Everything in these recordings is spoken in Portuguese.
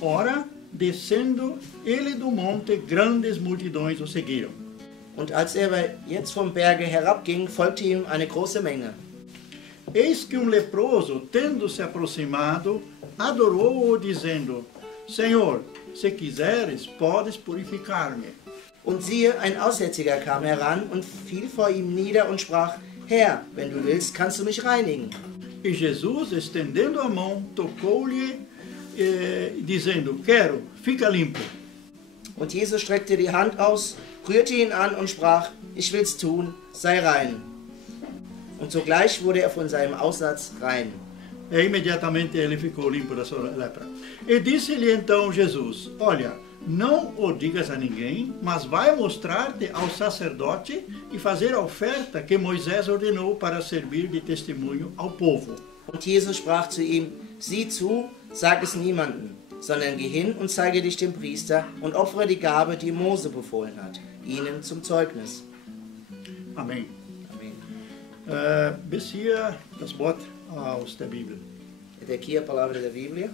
Ora, descendo ele do monte, grandes multidões o seguiram. Und als er jetzt vom Berge herabging, folgte ihm eine große Menge. Eis que leproso, tendo se aproximado, adorou-o, dizendo: Senhor, se quiseres, podes purificar-me. Und siehe, ein Aussätziger kam heran und fiel vor ihm nieder und sprach: Herr, wenn du willst, kannst du mich reinigen. E Jesus, estendendo a mão, tocou-lhe, dizendo: Quero, fica limpo. Und Jesus streckte die Hand aus, rührte ihn an und sprach: Ich will's tun, sei rein. Und sogleich wurde er von seinem Aussatz rein. E imediatamente ele ficou limpo da sua lepra. E disse-lhe então Jesus: Olha, não o digas a ninguém, mas vai mostrar-te ao sacerdote e fazer a oferta que Moisés ordenou para servir de testemunho ao povo. Und Jesus sprach zu ihm: Sieh zu, sag es niemandem, sondern geh hin und zeige dich dem Priester und opfere die Gabe, die Mose befohlen hat, ihnen zum Zeugnis. Amém. Amém. Bis hier das Wort aus der Bíblia. Até aqui a palavra da Bíblia.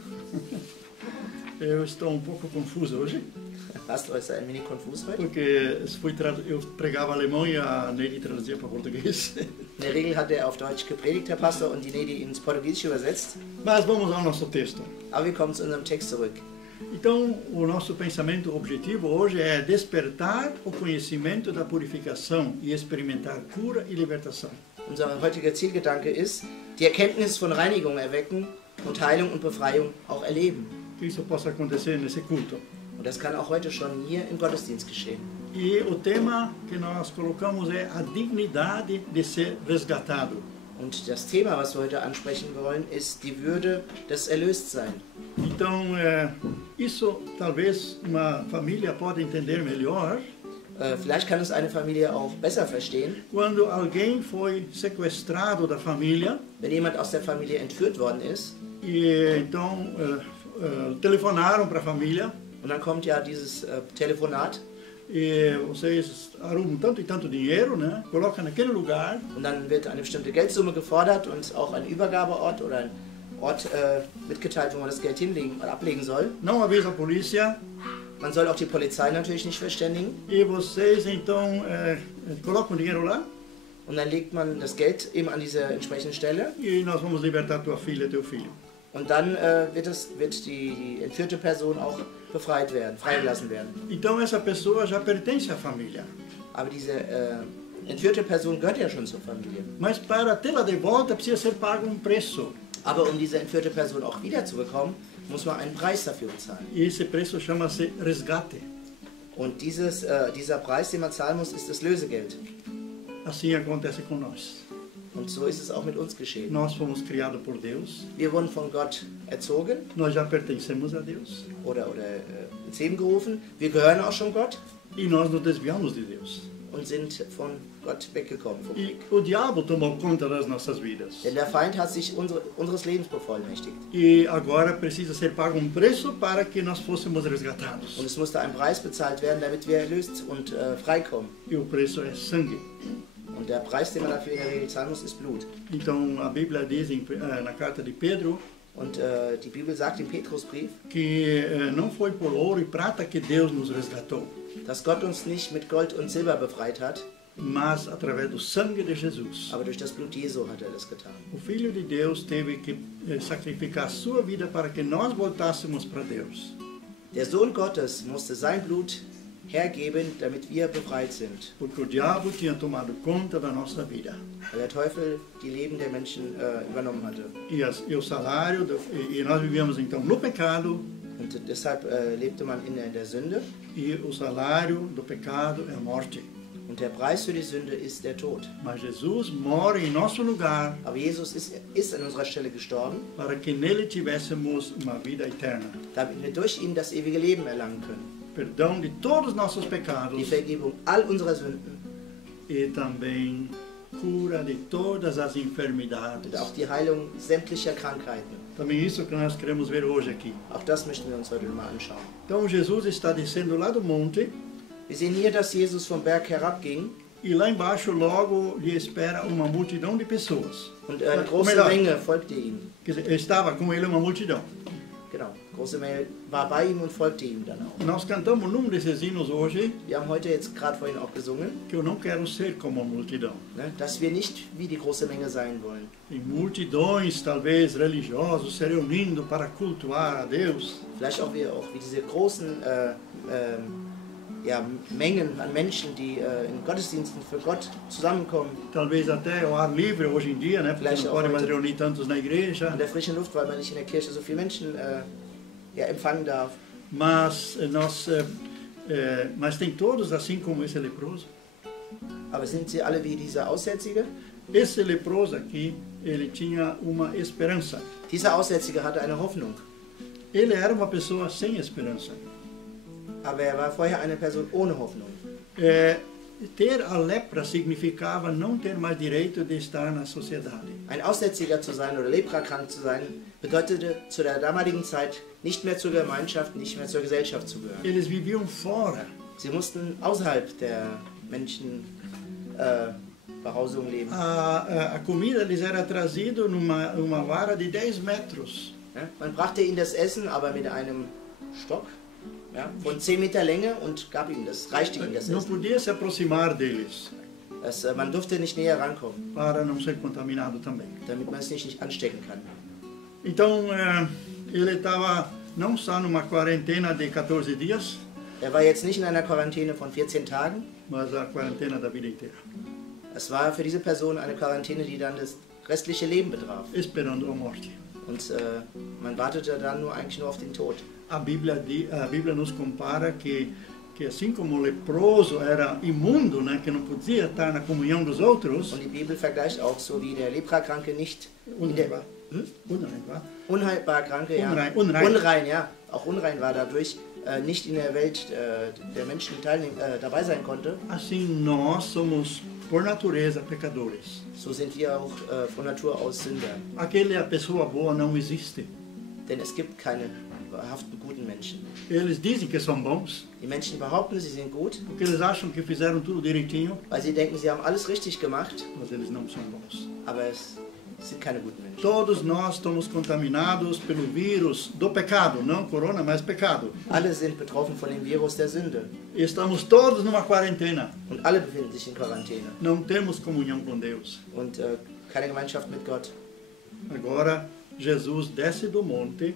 Eu estou pouco confuso hoje, Pastor, ist ein wenig konfus heute. porque eu pregava alemão e a Nelly traduzia para português. In der Regel hat er auf Deutsch gepredigt, Herr Pastor, und die Nedi ins Portugiesische übersetzt. Mas vamos ao nosso texto. Aber wir kommen zu unserem Text zurück. Então, o nosso pensamento objetivo hoje é despertar o conhecimento da purificação e experimentar cura e libertação. Unser heutiger Zielgedanke ist, die Erkenntnis von Reinigung erwecken und Heilung und Befreiung auch erleben. Que isso possa acontecer nesse culto. Und das kann auch heute schon hier im Gottesdienst geschehen. E o tema que nós colocamos é a dignidade de ser resgatado. Und das Thema, was wir heute ansprechen wollen, ist die Würde des Erlöstseins. Então, isso talvez uma família pode entender melhor Vielleicht kann es eine Familie auch besser verstehen, quando alguém foi sequestrado da família wenn jemand aus der Familie entführt worden ist. e então telefonaram para a família Und dann kommt ja dieses Telefonat e vocês arrumam tanto e tanto dinheiro, né? Colocam naquele lugar und dann wird eine bestimmte Geldsumme gefordert und auch ein Übergabeort oder ein Ort mitgeteilt, wo man das Geld hinlegen und ablegen soll. não avisa a polícia Man soll auch die Polizei natürlich nicht verständigen. e vocês então colocam o dinheiro lá Und dann legt man das Geld eben an diese entsprechende Stelle. e nós vamos libertar tua filha, teu filho. Und dann wird die entführte Person auch befreit werden, freigelassen werden. Então essa pessoa já pertence à família. Aber diese entführte Person gehört ja schon zur Familie. Mas para tê-la de volta precisa ser pago preço. Aber um diese entführte Person auch wiederzubekommen, muss man einen Preis dafür bezahlen. E esse preço chama-se resgate. Und dieser Preis, den man zahlen muss, ist das Lösegeld. Assim acontece com nós. Und so ist es auch mit uns geschehen. Nós fomos criados por Deus, Wir wurden von Gott erzogen nós já pertencemos a Deus oder ins Leben gerufen. Wir gehören auch schon Gott e nós nos desviamos de Deus. und sind von Gott weggekommen. Vom E Weg. o diabo tomou conta das nossas vidas. Denn der Feind hat sich unseres Lebens bevollmächtigt. E agora precisa ser pago preço para que nós fôssemos resgatados. Und es musste ein Preis bezahlt werden, damit wir erlöst und freikommen. E o preço é sangue. Und der Preis, den man dafür in der Regel zahlen muss, ist Blut. Então a Bíblia diz na carta de Pedro Und die Bibel sagt im Petrusbrief, que não foi por ouro e prata que Deus nos resgatou, dass Gott uns nicht mit Gold und Silber befreit hat, mas através do sangue de Jesus. aber durch das Blut Jesu hat er das getan. O Filho de Deus teve que sacrificar a sua vida para que nós voltássemos para Deus. Der Sohn Gottes musste sein Blut hergeben, damit wir befreit sind. Porque o diabo tinha tomado conta da nossa vida. Weil der Teufel die Leben der Menschen übernommen hatte. E o salário, e nós vivíamos então no pecado, Und deshalb lebte man in der Sünde. e o salário do pecado é a morte. Und der Preis für die Sünde ist der Tod. Mas Jesus mora em nosso lugar Aber Jesus ist an unserer Stelle gestorben, para que nele tivéssemos uma vida eterna. damit wir durch ihn das ewige Leben erlangen können. Perdão de todos os nossos Die pecados Vergebung all unserer Sünden e também cura de todas as und enfermidades. auch die Heilung sämtlicher Krankheiten. Também isso que nós queremos ver hoje aqui. Auch das möchten wir uns heute mal anschauen. Então Jesus está descendo lá do monte Wir sehen hier, dass Jesus vom Berg herabging e lá embaixo logo lhe espera uma multidão de pessoas. und eine Ou große melhor, Menge folgte ihm. quer dizer, estava com ele uma multidão. Genau, große Menge war bei ihm und folgte ihm dann auch. Nós cantamos num desses hinos hoje Wir haben heute jetzt gerade vorhin auch gesungen, que eu não quero ser como a multidão. ne, dass wir nicht wie die große Menge sein wollen. Tem multidões, talvez, religiosos se reunindo para cultuar a Deus. Vielleicht auch wie diese großen ja, Mengen an Menschen, die in Gottesdiensten für Gott zusammenkommen, Talvez até ao ar livre hoje em dia, né? Porque Vielleicht não auch pode mais heute. reunir tantos na igreja. an der frischen Luft, weil man nicht in der Kirche so viele Menschen ja, empfangen darf. Mas mas tem todos assim como esse leproso. Aber sind sie alle wie dieser Aussätzige? Esse leproso aqui, ele tinha uma esperança. Dieser Aussätzige hatte eine Hoffnung, Ele era uma pessoa sem esperança. aber er war vorher eine Person ohne Hoffnung. Ter a lepra significava não ter mais direito de estar na sociedade. Ein Aussätziger zu sein oder leprakrank zu sein, bedeutete zu der damaligen Zeit nicht mehr zur Gemeinschaft, nicht mehr zur Gesellschaft zu gehören. Eles viviam fora. Sie mussten außerhalb der Menschenbehausung leben. A comida lhes era trazida numa vara de 10 metros. Ja? Man brachte ihnen das Essen, aber mit einem Stock, ja, von 10 Meter Länge und gab ihm das, reichte ihm das Não Essen. podia se aproximar deles Man durfte nicht näher rankommen, para não ser contaminado também. damit man es nicht anstecken kann. Então, ele estava não só numa quarentena de 14 dias, Er war jetzt nicht in einer Quarantäne von 14 Tagen, mas a quarentena da vida inteira, es war für diese Person eine Quarantäne, die dann das restliche Leben betraf. esperando a morte. Und man wartete dann eigentlich nur auf den Tod. A Bíblia nos compara que assim como o leproso era imundo, né, que não podia estar na comunhão dos outros, Und die Bibel vergleicht auch so, wie der Leprakranke nicht in der, unheilbar Kranke, ja, unrein, ja, auch unrein war dadurch, nicht in der Welt der Menschen dabei sein konnte. assim nós somos por natureza pecadores. So sind wir auch von Natur aus Sünder. Aquela pessoa boa não existe. Denn es gibt keine wahrhaften guten Menschen. Eles dizem que são bons, Die Menschen behaupten, sie sind gut, porque eles acham que fizeram tudo direitinho, weil sie denken, sie haben alles richtig gemacht, mas eles não são bons. aber es sind keine guten Menschen. Todos nós estamos contaminados pelo vírus do pecado, não corona, mas pecado. Alle sind betroffen von dem Virus der Sünde. Estamos todos numa quarentena. Und alle befinden sich in Quarantäne. Não temos comunhão com Deus. Und keine Gemeinschaft mit Gott. Agora, Jesus desce do monte.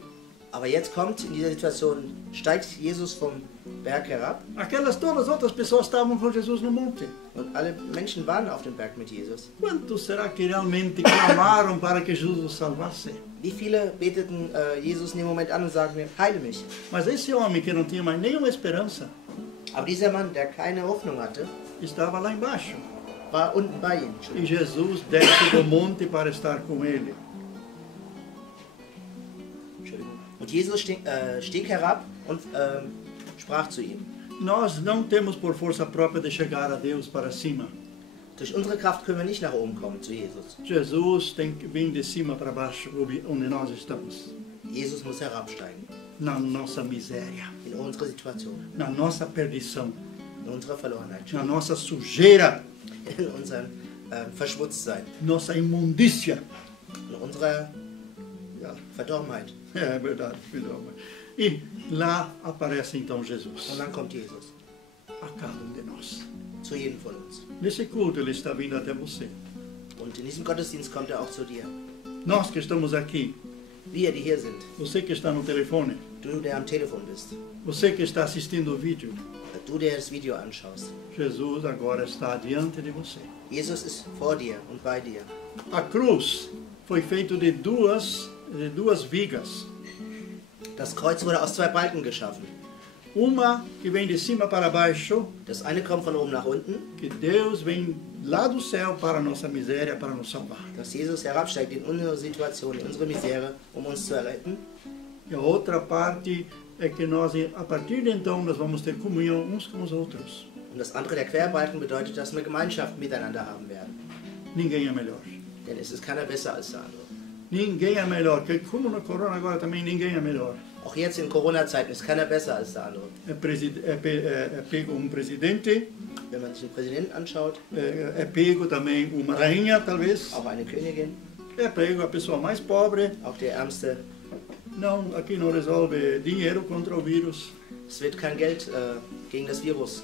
Aber jetzt kommt in dieser Situation, steigt Jesus vom Berg herab Aquelas todas as outras pessoas estavam com Jesus no monte. und alle Menschen waren auf dem Berg mit Jesus. Quantos será que realmente clamaram para que Jesus os salvasse? Wie viele beteten Jesus in dem Moment an und sagten, heile mich. Mas esse homem que não tinha mais nenhuma esperança, Aber dieser Mann, der keine Hoffnung hatte, estava lá embaixo. war unten bei ihm. E Jesus desce do monte para estar com ele. Und Jesus stieg herab und sprach zu ihm. Nós não temos por força própria de chegar a Deus para cima. Durch unsere Kraft können wir nicht nach oben kommen zu Jesus. Jesus tem que vir de cima para baixo, onde nós estamos. Jesus muss herabsteigen Na nossa miséria, in unsere Situation, na nossa perdição, in unserer Verlorenheit, na nossa sujeira, in unserem Verschmutztsein, nossa imundícia. in unserer Ja, Verdorbenheit. é verdade, perdão. E lá aparece então Jesus, Und dann kommt Jesus a cada um de nós. zu jedem von uns. Nesse culto ele está vindo até você. Und in diesem Gottesdienst kommt er auch zu dir. Nós que estamos aqui, Wir, die hier sind, você que está no telefone, du, der am Telefon bist, você que está assistindo o vídeo, du, der das Video anschaust. Jesus agora está diante de você. Jesus ist vor dir und bei dir. A cruz foi feita de duas vigas. Das Kreuz wurde aus 2 Balken geschaffen. Uma que vem de cima para baixo, Das eine kommt von oben nach unten, que Deus vem lá do céu para a nossa miséria, para nos salvar. dass Jesus herabsteigt in unsere Situation, in unsere Misere, um uns zu erretten. E a outra parte é que nós, a partir de então, nós vamos ter comunhão uns com os outros. Und das andere, der Querbalken, bedeutet, dass wir Gemeinschaft miteinander haben werden. Ninguém é melhor. Denn es ist keiner besser als der andere. Ninguém é melhor. Que como no corona agora também ninguém é melhor. Auch jetzt in Corona-Zeiten ist keiner besser als der andere. É pego presidente, Wenn man sich den Präsidenten anschaut, é pego também uma rainha, talvez. auch eine Königin, É pego a pessoa mais pobre. auch der ärmste Não, aqui não resolve dinheiro contra o vírus. Es wird kein Geld gegen das Virus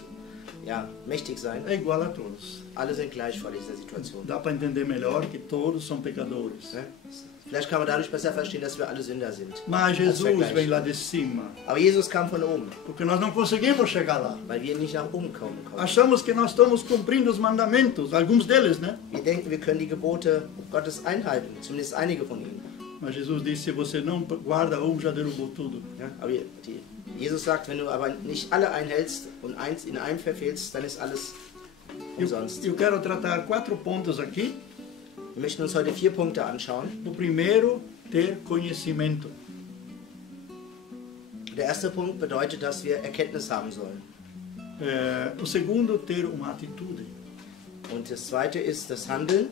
mächtig sein. É igual a todos. Alle sind gleich vor dieser Situation. Dá para entender melhor que todos são pecadores. Ne? Vielleicht kann man dadurch besser verstehen, dass wir alle Sünder sind. Mas Jesus vem lá de cima. Aber Jesus kam von oben. Porque nós não conseguimos chegar lá. Weil wir nicht nach oben kommen konnten. Achamos que nós estamos cumprindo os mandamentos, alguns deles, né? Wir denken, wir können die Gebote Gottes einhalten, zumindest einige von ihnen. Mas Jesus disse, se você não guarda um, já derrubou tudo. Ja, aber Jesus sagt, wenn du aber nicht alle einhältst und eins in einem verfehlst, dann ist alles umsonst. Eu quero tratar 4 pontos aqui. Wir möchten uns heute 4 Punkte anschauen. O primeiro, ter conhecimento. Der erste Punkt bedeutet, dass wir Erkenntnis haben sollen. O segundo, ter uma atitude. Und das zweite ist das Handeln.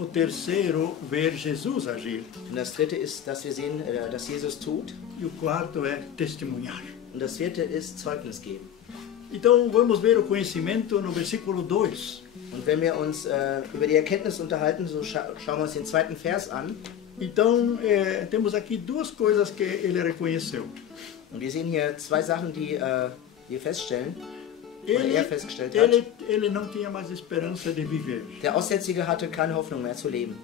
O terceiro, ver Jesus agir. Und das dritte ist, dass wir sehen, dass Jesus tut. E o quarto é testemunhar. Und das vierte ist Zeugnis geben. Então vamos ver o conhecimento no versículo 2. Und wenn wir uns über die Erkenntnis unterhalten, so schauen wir uns den zweiten Vers an. Então temos aqui 2 coisas que ele reconheceu. Und wir sehen hier 2 Sachen, die wir feststellen. Er festgestellt hat. Ele não tinha mais esperança de viver. Der Aussätzige hatte keine Hoffnung mehr zu leben.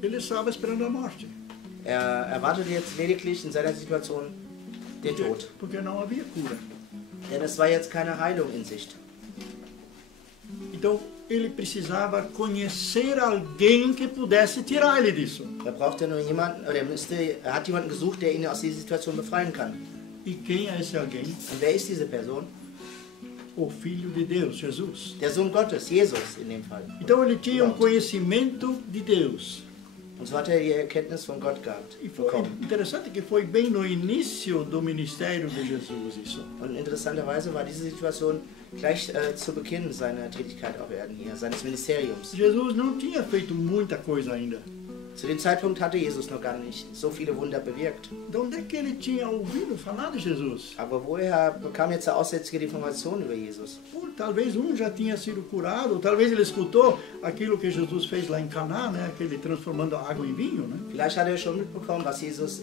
Ele estava esperando a morte. Er erwartete jetzt lediglich in seiner Situation den Tod. Porque não havia cura. Denn es war jetzt keine Heilung in Sicht. Então ele precisava conhecer alguém que pudesse tirar ele disso. Er brauchte nur jemanden, oder er hat jemanden gesucht, der ihn aus dieser Situation befreien kann. E quem é esse alguém? Und wer ist diese Person? O Filho de Deus, Jesus. Der Sohn Gottes, Jesus in dem Fall. Então ele tinha conhecimento de Deus. Und so hat er die Erkenntnis von Gott gehabt. E foi interessante que foi bem no início do ministério de Jesus isso. Und interessanterweise war diese Situation gleich zu Beginn seiner Tätigkeit auf Erden hier, seines Ministeriums. Jesus não tinha feito muita coisa ainda. Zu dem Zeitpunkt hatte Jesus noch gar nicht so viele Wunder bewirkt. De onde é que ele tinha ouvido falar de Jesus? Aber woher bekam jetzt der Aussätzige die Informationen über Jesus? Talvez já tinha sido curado, talvez ele escutou aquilo que Jesus fez lá em Caná, né? Aquele transformando a água em vinho, né? Vielleicht hat er schon mitbekommen, was Jesus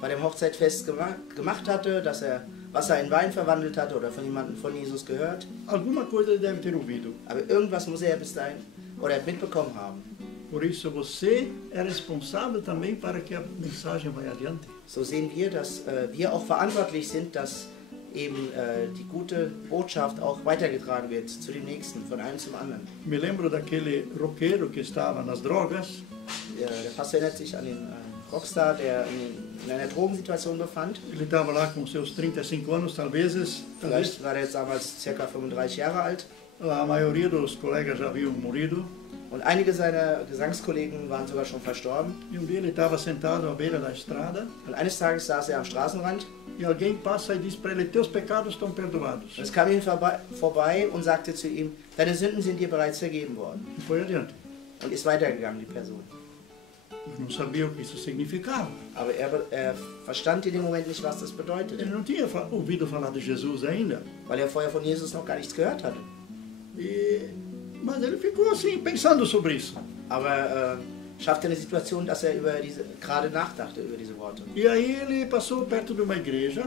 bei dem Hochzeitfest gemacht hatte, dass er Wasser in Wein verwandelt hatte oder von jemandem von Jesus gehört. Alguma coisa ele deve ter ouvido. Aber irgendwas muss er bis dahin oder mitbekommen haben. Por isso você é responsável também para que a mensagem vá adiante. So sehen wir, dass wir auch verantwortlich sind, dass eben die gute Botschaft auch weitergetragen wird zu dem Nächsten, von einem zum anderen. Me lembro daquele roqueiro que estava nas drogas. Der Pastor erinnert sich an den Rockstar, der in einer Drogensituation befand. Ele estava lá com seus 35 anos, talvez. Vielleicht war er jetzt damals ca. 35 Jahre alt. A maioria dos colegas já haviam morrido. Und einige seiner Gesangskollegen waren sogar schon verstorben. E dia ele estava sentado à beira da estrada. Und eines Tages saß er am Straßenrand. E alguém passa e diz para ele: teus pecados estão perdoados. Es kam ihm vorbei und sagte zu ihm: deine Sünden sind dir bereits vergeben worden. E foi adiante. Und ist weitergegangen, die Person. Não sabia o que isso significava. Aber er verstand in dem Moment nicht, was das bedeutete. Ele não tinha ouvido falar de Jesus ainda. Weil er vorher von Jesus noch gar nichts gehört hatte. Mas ele ficou assim, pensando sobre isso. Aber schaffte eine Situation, dass er gerade nachdachte über diese Worte. E aí ele passou perto de uma igreja.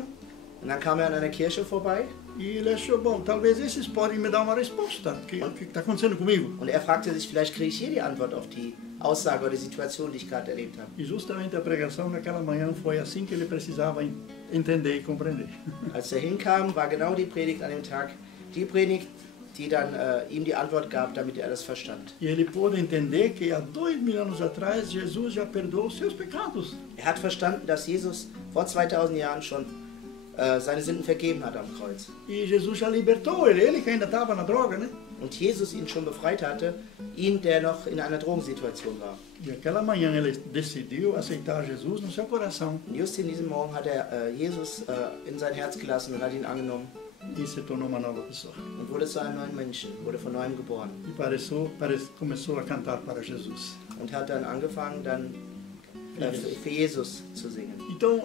Und dann kam er an einer Kirche vorbei. E ele achou, bom, talvez esses podem me dar uma resposta. O que está acontecendo comigo? Und er fragte sich, vielleicht kriege ich hier die Antwort auf die Aussage oder die Situation, die ich gerade erlebt habe. E justamente a pregação naquela manhã foi assim que ele precisava entender e compreender. Als er hinkam, war genau die Predigt an dem Tag, die Predigt, die dann ihm die Antwort gab, damit er das verstand. E ele pôde entender que há 2000 anos atrás Jesus já perdoou seus pecados. Er hat verstanden, dass Jesus vor 2000 Jahren schon seine Sünden vergeben hat am Kreuz. E Jesus já libertou ele que ainda estava na droga, né? Und Jesus ihn schon befreit hatte, ihn, der noch in einer Drogensituation war. E aquela manhã ele decidiu aceitar Jesus no seu coração. Und just in diesem Morgen hat er Jesus in sein Herz gelassen und hat ihn angenommen. E se tornou uma nova pessoa. Und wurde zu einem neuen Menschen, wurde von neuem geboren. E começou a cantar para Jesus. Und hat dann angefangen, für Jesus zu singen. Então,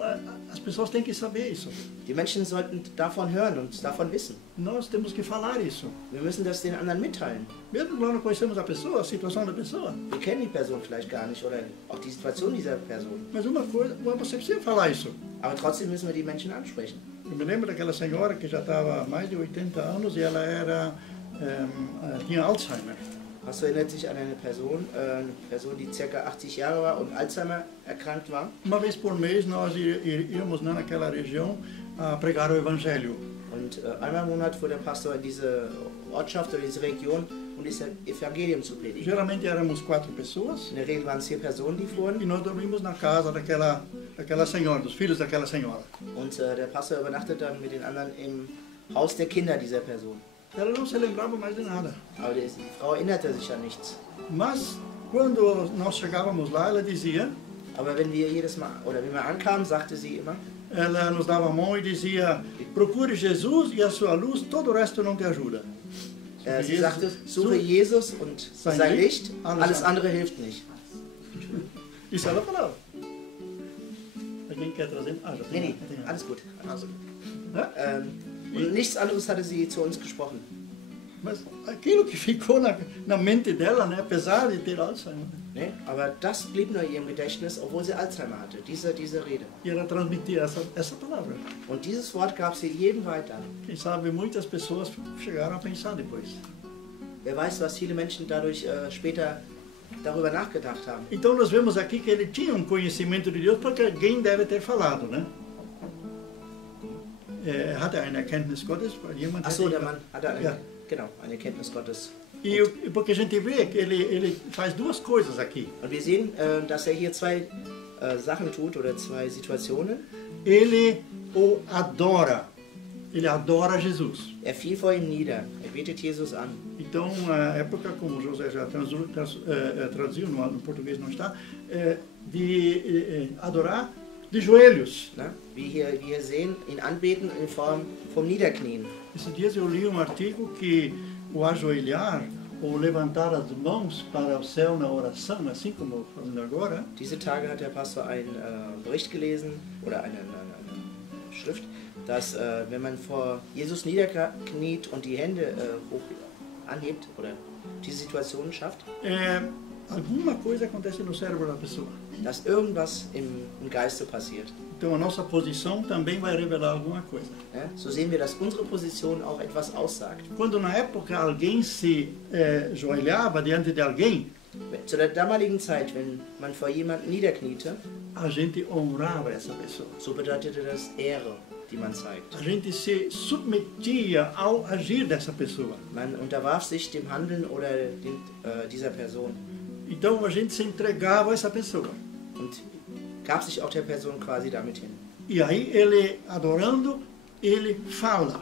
as pessoas têm que saber isso. Die Menschen sollten davon hören und davon wissen. Nós temos que falar isso. Wir müssen das den anderen mitteilen. Mesmo nós não conhecemos a pessoa, a situação da pessoa. Wir kennen die Person vielleicht gar nicht oder auch die Situation dieser Person. Mas uma coisa, você precisa falar isso. Aber trotzdem müssen wir die Menschen ansprechen. Eu me lembro daquela senhora que já estava há mais de 80 anos e ela tinha Alzheimer. Pastor erinnert sich an eine Person die ca. 80 Jahre war und Alzheimer erkrankt war. Uma vez por mês nós íamos naquela região a pregar o evangelho. Und einmal im Monat fuhr der Pastor in diese Ortschaft oder diese Region, um das Evangelium zu predigen. Geralmente éramos 4 pessoas. In der Regel waren es 4 Personen, die fuhren. E nós dormimos na casa daquela senhora, dos filhos daquela senhora. Und der Pastor übernachtet dann mit den anderen im Haus der Kinder dieser Person. Ela não se lembrava mais de nada. Aber die Frau erinnerte sich an nichts. Mas quando nós chegávamos lá, ela dizia. Aber wenn wir jedes Mal oder wenn wir ankamen, sagte sie immer. Ela nos dava a mão e dizia: procure Jesus e a sua luz, todo o resto não te ajuda. Sie sagte: suche Jesus und sein Licht, alles andere hilft nicht. Isso ela falava. Alguém quer trazer? Nee, alles gut. Also, und nichts anderes hatte sie zu uns gesprochen. Mas aquilo que ficou na mente dela, né, apesar de ter Alzheimer. Nee, aber das blieb nur in ihrem Gedächtnis, obwohl sie Alzheimer hatte, diese Rede. E ela transmitia essa palavra. Und dieses Wort gab sie jedem weiter. Quem sabe muitas pessoas chegaram a pensar depois. Wer weiß, was viele Menschen dadurch später darüber nachgedacht haben. Então nós vemos aqui que ele tinha conhecimento de Deus porque alguém deve ter falado, né? Hatte eine Erkenntnis Gottes, weil jemand. Ach so, der Mann hatte eine Erkenntnis Gottes. E porque a gente vê que ele faz 2 coisas aqui. Und wir sehen, dass hier 2 Sachen tut oder 2 Situationen. Ele o adora. Ele adora Jesus. Fiel vor ihm nieder. Betet Jesus an. Então, na época, como José já traduziu, no português não está, de adorar de joelhos. Na? Wie wir sehen, ihn anbeten in Form vom Niederknien. Esses dias eu li artigo que o ajoelhar ou levantar as mãos para o céu na oração, assim como fazendo agora. Diese Tage hat der Pastor einen Bericht gelesen oder eine Schrift, dass wenn man vor Jesus niederkniet und die Hände hoch anhebt oder diese Situation schafft, alguma coisa acontece no cérebro da pessoa. Dass irgendwas im Geiste passiert. Então a nossa posição também vai revelar alguma coisa. Ja, so sehen wir, dass unsere Position auch etwas aussagt. Quando na época alguém se joelhava diante de alguém, zu der damaligen Zeit, wenn man vor jemandem niederkniete, a gente honrava essa pessoa. So bedeutete das Ehre, die man zeigt. A gente se submetia ao agir dessa pessoa. Man unterwarf sich dem Handeln oder dieser Person. Então a gente se entregava a essa pessoa. Und gab sich auch der Person quasi damit hin. E aí ele adorando, ele fala.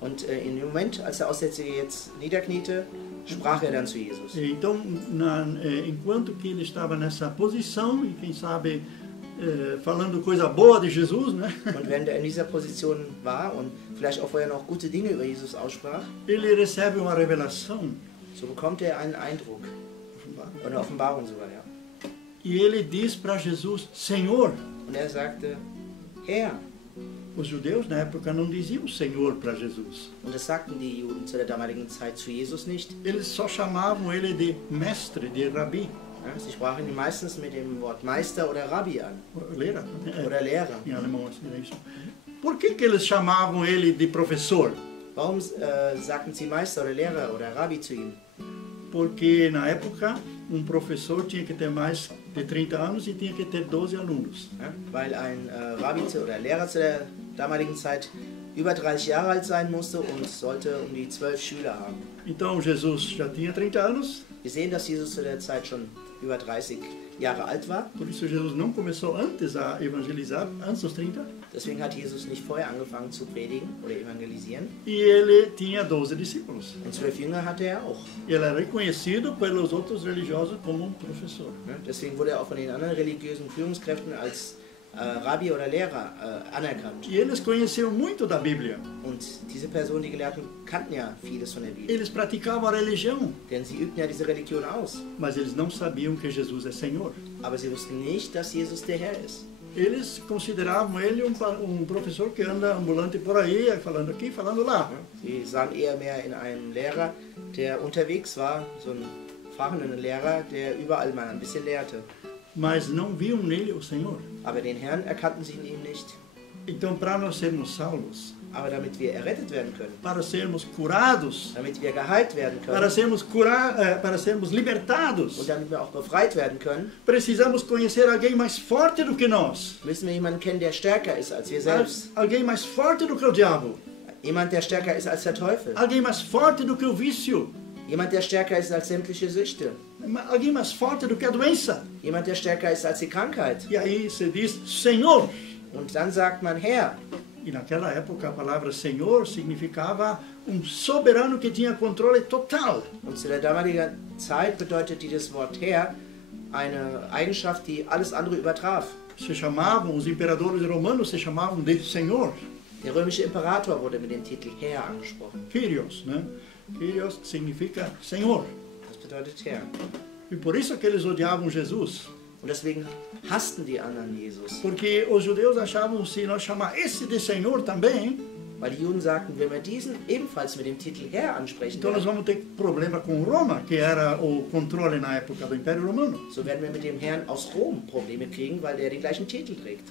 Und in dem Moment, als der Aussätzige jetzt niederkniete, sprach dann zu Jesus. Então, enquanto que ele estava nessa posição e quem sabe falando coisa boa de Jesus, né? Und wenn er in dieser Position war und vielleicht auch vorher noch gute Dinge über Jesus aussprach, ele recebe uma revelação. So bekommt einen Eindruck. Eine Offenbarung sogar, ja. E ele diz para Jesus, Senhor. Und sagte, Herr. Os judeus na época não diziam Senhor para Jesus. Und das sagten die Juden zu der damaligen Zeit zu Jesus nicht. Eles só chamavam ele de mestre, de Rabi. Ja, sie sprachen ihn meistens mit dem Wort Meister oder Rabbi an. Lehrer. Oder Lehrer. Em alemão é isso. Por que eles chamavam ele de professor? Warum sagten sie Meister oder Lehrer oder Rabbi zu ihm? Porque na época professor tinha que ter mais de 30 anos e tinha que ter 12 alunos. Ja, weil ein Rabbi oder Lehrer zu der damaligen Zeit über 30 Jahre alt sein musste und sollte um die 12 Schüler haben. Então Jesus já tinha 30 anos. Wir sehen, dass Jesus zu der Zeit schon über 30 Jahre alt war. Por isso Jesus não começou antes a evangelizar, antes dos 30. Deswegen hat Jesus nicht vorher angefangen zu predigen oder evangelisieren. E ele tinha 12 discípulos. Und 12 Jünger hatte er auch. Ele era reconhecido pelos outros religiosos como professor. Ja, deswegen wurde er auch von den anderen religiösen Führungskräften als Rabbi oder Lehrer anerkannt. E eles conheciam muito da Bíblia. Und diese Personen, die Gelehrten, kannten ja vieles von der Bibel. Eles praticavam a religião. Denn sie übten ja diese Religion aus. Mas eles não sabiam que Jesus é Senhor. Aber sie wussten nicht, dass Jesus der Herr ist. Eles consideravam ele professor que anda ambulante por aí, falando aqui, falando lá. Sie sahen eher mehr in einen Lehrer, der unterwegs war, so einen fahrenden Lehrer, der überall mal ein bisschen lehrte. Mas não viam nele o Senhor. Aber den Herrn erkannten sie in ihm nicht. Então, para nós sermos salvos, aber damit wir errettet werden können, para sermos curados, damit wir geheilt werden können, para sermos libertados, und damit wir auch befreit werden können, precisamos conhecer alguém mais forte do que nós. Müssen wir jemanden kennen, der stärker ist als wir selbst. Alguém mais forte do que o diabo. Jemand, der stärker ist als der Teufel. Alguém mais forte do que o vício. Jemand, der stärker ist als sämtliche Süchte. Alguém mais forte do que a doença. Jemand, der stärker ist als die Krankheit. E aí se diz Senhor. Und dann sagt man Herr. E naquela época a palavra Senhor significava soberano que tinha controle total. Und zu der damaligen Zeit bedeutete dieses Wort Herr eine Eigenschaft, die alles andere übertraf. Se chamavam, os imperadores romanos se chamavam de Senhor. Der römische Imperator wurde mit dem Titel Herr angesprochen. Kyrios, né? Kyrios significa Senhor. Das bedeutet Herr. E por isso que eles odiavam Jesus. Und deswegen hassten die anderen Jesus. Porque os judeus achavam, se nós chamar esse de Senhor também, weil die Juden sagten, wenn wir diesen ebenfalls mit dem Titel Herr ansprechen, então nós vamos ter problema com Roma, que era o controle na época do Império Romano. So werden wir mit dem Herrn aus Rom Probleme kriegen, weil er den gleichen Titel trägt.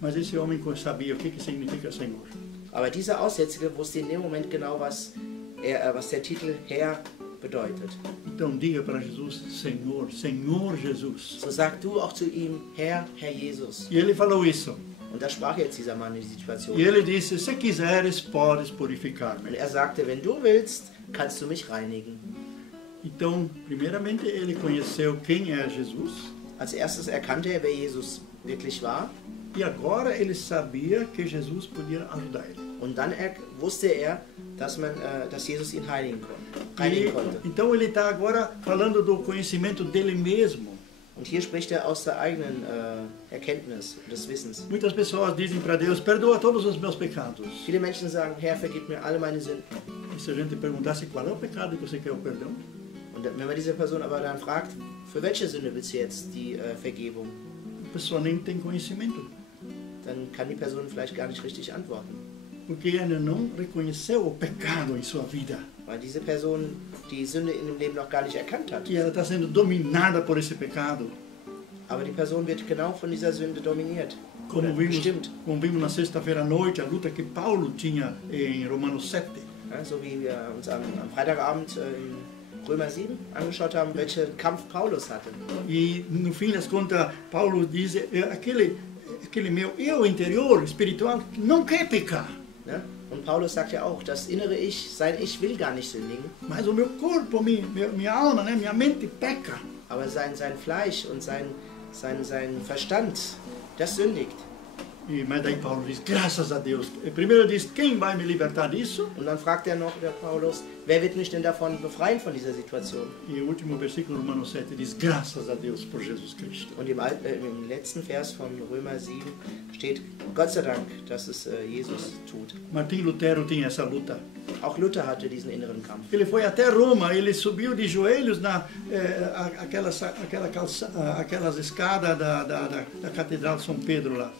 Mas esse homem sabia o que significa Senhor. Aber dieser Aussätzige wusste in dem Moment genau, was der Titel Herr bedeutet. Então diga para Jesus, Senhor, Senhor Jesus. So sag du auch zu ihm, Herr, Herr Jesus. E ele falou isso. Und da sprach jetzt dieser Mann in die Situation. E ele disse, se quiseres, podes purificar-me. Und er sagte, wenn du willst, kannst du mich reinigen. Então, primeiramente, ele conheceu quem é Jesus. Als erstes erkannte er, wer Jesus wirklich war. E agora ele sabia que Jesus podia ajudar ele. Und dann wusste er, dass Jesus ihn reinigen konnte. Então ele está agora falando do conhecimento dele mesmo. Und hier spricht er aus der eigenen Erkenntnis, des Wissens. Muitas pessoas dizem para Deus, perdoa todos os meus pecados. Viele Menschen sagen, Herr, vergib mir alle meine Sünden. E se a gente perguntasse qual é o pecado que você quer o perdão? Und wenn man diese Person aber dann fragt, für welche Sünde willst du jetzt die Vergebung? A pessoa nem tem conhecimento. Dann kann die Person vielleicht gar nicht richtig antworten. Porque ainda não reconheceu o pecado em sua vida. Weil diese Person die Sünde in dem Leben noch gar nicht erkannt hat. E ela está sendo dominada por esse pecado. Aber die Person wird genau von dieser Sünde dominiert. Como vimos na sexta-feira à noite, a luta que Paulo tinha em Romanos 7. Ja, so wie wir uns am Freitagabend in Römer 7 angeschaut haben, welchen Kampf Paulus hatte. E no fim das contas, Paulo diz, aquele meu eu interior, espiritual, não quer pecar. Ja? Und Paulus sagt ja auch, das innere Ich, sein Ich will gar nicht sündigen. Mas o meu corpo, minha alma, né, minha mente peca. Aber sein Fleisch und sein Verstand, das sündigt. Mas daí Paulo diz, graças a Deus. Primeiro diz, quem vai me libertar disso? Und dann fragt er noch, der Paulus, wer wird mich denn davon befreien von dieser Situation? E o último versículo, Romanos 7, diz, graças a Deus por Jesus Cristo. Und im letzten Vers von Römer 7 steht, Gott sei Dank, dass es Jesus tut. Martim Lutero tinha essa luta. Auch Luther hatte diesen inneren Kampf. Ele foi até Roma, ele subiu de joelhos aquelas escadas da Catedral de São Pedro lá.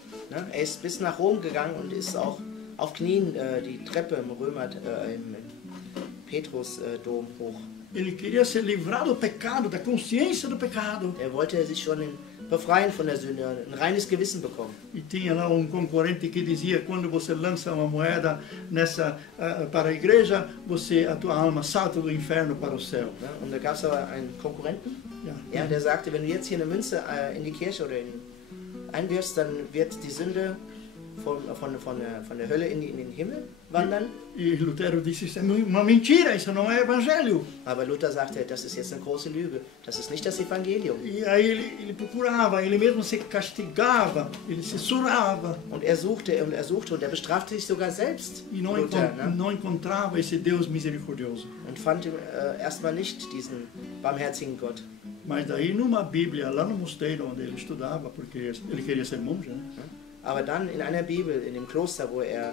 Er ist bis nach Rom gegangen und ist auch auf Knien die Treppe im Petrusdom hoch. Ele queria se livrar do pecado, da consciência do pecado. Er wollte sich schon befreien von der Sünde, ein reines Gewissen bekommen. E tinha lá concorrente que dizia, quando você lança uma moeda para a igreja, a tua alma salta do inferno para o céu. Und da gab es aber einen Konkurrenten, der sagte, wenn du jetzt hier eine Münze in die Kirche oder einwirfst, dann wird die Sünde von der Hölle in den Himmel wandern. E Lutero disse, isso é uma mentira, isso não é evangelho. Aber Luther sagte, das ist jetzt eine große Lüge, das ist nicht das Evangelium. E aí ele procurava, ele mesmo se castigava, ele se surrava. Und er suchte und er bestrafte sich sogar selbst. E não encontrava esse Deus misericordioso. Und fand erstmal nicht diesen barmherzigen Gott. Mas daí numa Bíblia, lá no mosteiro onde ele estudava, porque ele queria ser monge, né? Aber dann in einer Bibel, in dem Kloster, wo er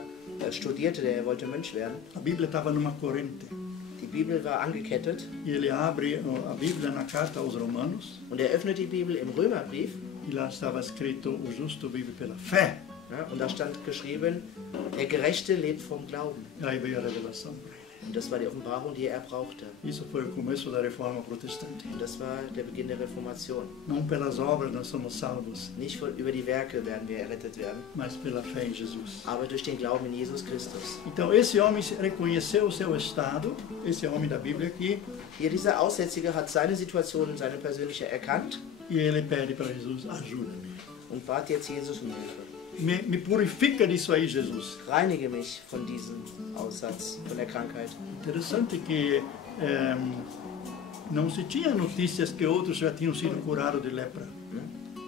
studierte, er wollte Mönch werden. A Bíblia estava numa corrente. Die Bibel war angekettet. E ele abre a Bíblia na carta aos Romanos. Und er öffnet die Bibel im Römerbrief. E lá estava escrito: o justo vive pela fé. Ja, und da stand geschrieben: der Gerechte lebt vom Glauben. E aí veio a revelação para ele. Und das war die Offenbarung, die er brauchte. Isso foi o começo da reforma protestante. Und das war der Beginn der Reformation. Não pelas obras nós somos salvos. Nicht über die Werke werden wir errettet werden. Mas pela fé em Jesus. Aber durch den Glauben in Jesus Christus. Então esse homem reconheceu o seu estado, esse homem da Bíblia aqui. Hier dieser Aussätzige hat seine Situation, seine persönliche erkannt. E ele pede para Jesus: ajuda-me. Und bat jetzt Jesus um Hilfe. Me purifica disso aí, Jesus. Reinige mich von diesem Aussatz, von der Krankheit. Interessante que não se tinha notícias que outros já tinham sido curados de lepra.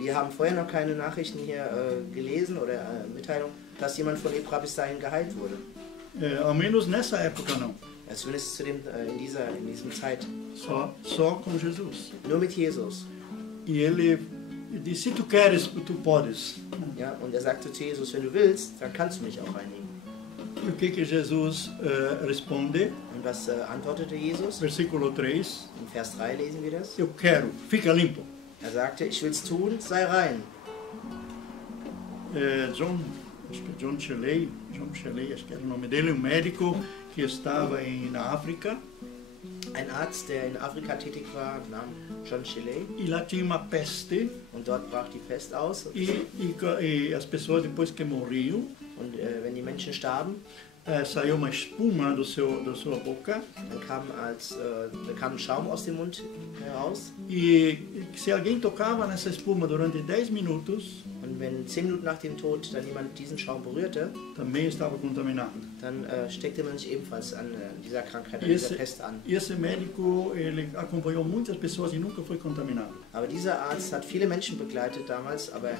Wir haben vorher noch keine Nachrichten hier gelesen oder Mitteilung, dass jemand von Lepra bis dahin geheilt wurde. Ao menos nessa época não. Zumindest in diesem Zeit. Só com Jesus. Nur mit Jesus. E ele disse: se tu queres, tu podes. Ja, und er sagte zu Jesus: wenn du willst, dann kannst du mich auch reinigen. E o que Jesus responde? Und was antwortete Jesus? Versículo 3. In Vers 3 lesen wir das. Eu quero, fica limpo. Er sagte: ich will's tun, sei rein. John Shelley, acho que era o nome dele, médico que estava na África. Ein Arzt, der in Afrika tätig war, namens John Shelley. E lá tinha uma peste. Und dort brach die Pest aus. E as pessoas depois que morriam. Und wenn die Menschen starben, saiu uma espuma da sua boca. Dann kam Schaum aus dem Mund heraus. E se alguém tocava nessa espuma durante 10 minutos, und wenn 10 Minuten nach dem Tod dann jemand diesen Schaum berührte, também estava contaminado. Dann steckte man sich ebenfalls an dieser Krankheit, an dieser Pest an. Esse médico, ele acompanhou muitas pessoas e nunca foi contaminado. Aber dieser Arzt hat viele Menschen begleitet damals, aber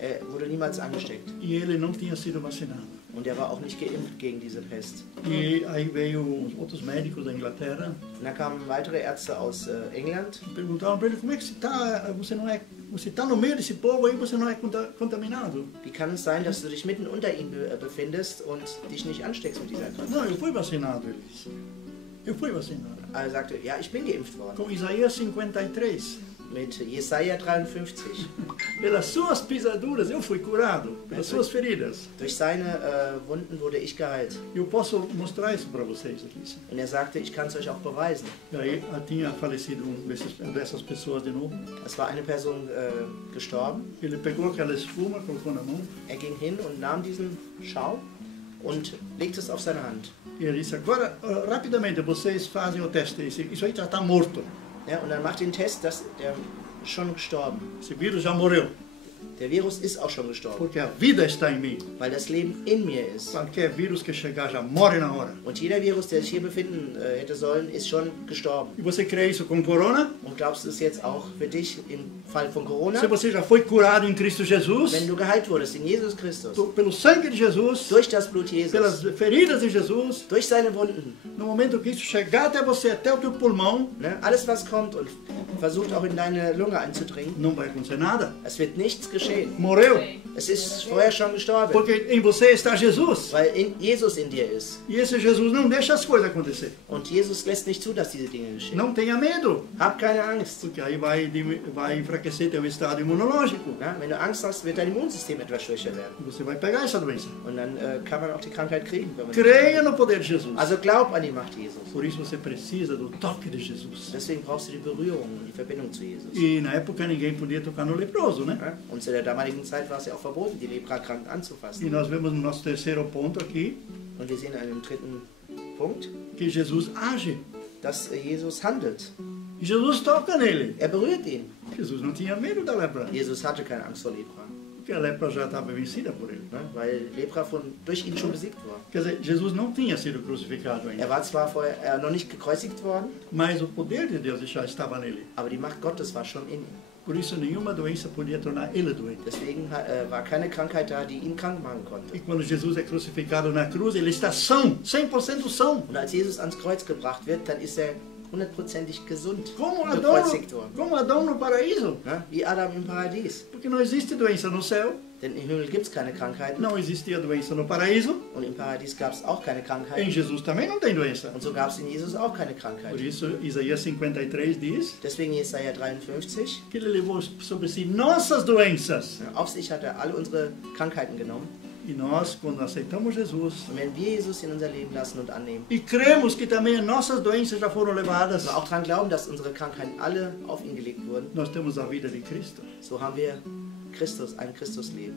er wurde niemals angesteckt. E ele não tinha sido vacinado. Und er war auch nicht geimpft gegen diese Pest. E aí veio outros médicos da Inglaterra. Und dann kamen weitere Ärzte aus England. Perguntavam para ele: como é que você está no meio desse povo aí, você não é contaminado? Wie kann es sein, dass du dich mitten unter ihnen befindest und dich nicht ansteckst mit dieser Krankheit? Não, eu fui vacinado, ele disse. Eu fui vacinado. Er sagte: ja, ich bin geimpft worden. Com Isaías 53. Mit Jesaja 53. Pelas suas pisaduras eu fui curado, pelas suas feridas. Durch seine Wunden wurde ich geheilt. Eu posso mostrar isso para vocês aqui. Und er sagte: ich kann es euch auch beweisen. E aí tinha falecido dessas pessoas de novo. Es war eine Person gestorben. Ele pegou aquela espuma, colocou na mão. Er ging hin und nahm diesen Schaum und legte es auf seine Hand. E ele disse: agora, rapidamente, vocês fazem o teste. Isso aí já está morto. Ja, und dann macht den Test, dass der schon gestorben. Esse vírus já morreu. Der Virus ist auch schon gestorben. Porque a vida está em mim. Weil das Leben in mir ist. Qualquer vírus que chegar já morre na hora. Und jeder Virus, der sich hier befinden hätte sollen, ist schon gestorben. E você crê isso com corona? Und glaubst du es jetzt auch für dich im Fall von Corona? Se você já foi curado em Cristo Jesus, wenn du geheilt wurdest in Jesus Christus, pelo sangue de Jesus, durch das Blut Jesus, pelas feridas de Jesus, durch seine Wunden, no momento que isso chegar até você, até o teu pulmão, ne, alles was kommt und versucht auch in deine Lunge einzudringen, não vai acontecer nada. Es wird nichts geschehen. Morreu. Es ist vorher schon gestorben. Porque em você está Jesus. Weil Jesus in dir ist. E esse Jesus não deixa as coisas acontecer. Und Jesus lässt nicht zu, dass diese Dinge geschehen. Não tenha medo. Hab keine Angst. Porque aí vai enfraquecer teu estado imunológico. Ja, wenn du Angst hast, wird dein Immunsystem etwas schwächer werden. Você vai pegar essa doença. Und dann kann man auch die Krankheit kriegen. Wenn man Creia no poder de Jesus. Also glaub an die Macht Jesus. Por isso você precisa do toque de Jesus. Deswegen brauchst du die Berührung und die Verbindung zu Jesus. E na época ninguém podia tocar no leproso, né? Ja, und zu der damaligen Zeit war es ja auch verboten, die Leprakranken anzufassen. E nós vemos no nosso terceiro ponto aqui. Und wir sehen in einem dritten Punkt, que Jesus age. Dass Jesus handelt. E Jesus toca nele. Er berührt ihn. Jesus não tinha medo da lepra. Jesus hatte keine Angst vor Lepra. Porque a lepra já estava vencida por ele. Ne? Weil Lepra durch ihn schon besiegt war. Quer dizer, Jesus não tinha sido crucificado ainda. War zwar vorher noch nicht gekreuzigt worden, mas o poder de Deus já estava nele. Aber die Macht Gottes war schon in ihm. Por isso nenhuma doença podia tornar ele doente. Deswegen war keine Krankheit da, die ihn krank machen konnte. E quando Jesus é crucificado na cruz, ele está são, 100% são. Und als Jesus ans Kreuz gebracht wird, dann ist er 100%ig gesund. Como Adão no paraíso. Ja, wie Adam im Paradies. Porque não existe doença no céu. Denn im Himmel gibt es keine Krankheiten. Não existia doença no paraíso. Und im Paradies gab es auch keine Krankheiten. Em Jesus também não tem doença. Und so gab es in Jesus auch keine Krankheiten. Por isso Isaías 53 diz. Deswegen Jesaja 53. Que ele levou sobre si nossas doenças. Ja, auf sich hat er alle unsere Krankheiten genommen. E nós, quando aceitamos Jesus, und wenn wir Jesus in unser Leben lassen und annehmen, e cremos que também nossas doenças já foram levadas, und auch daran glauben, dass unsere Krankheiten alle auf ihn gelegt wurden, nós temos a vida de Cristo. So haben wir Christus, ein Christusleben,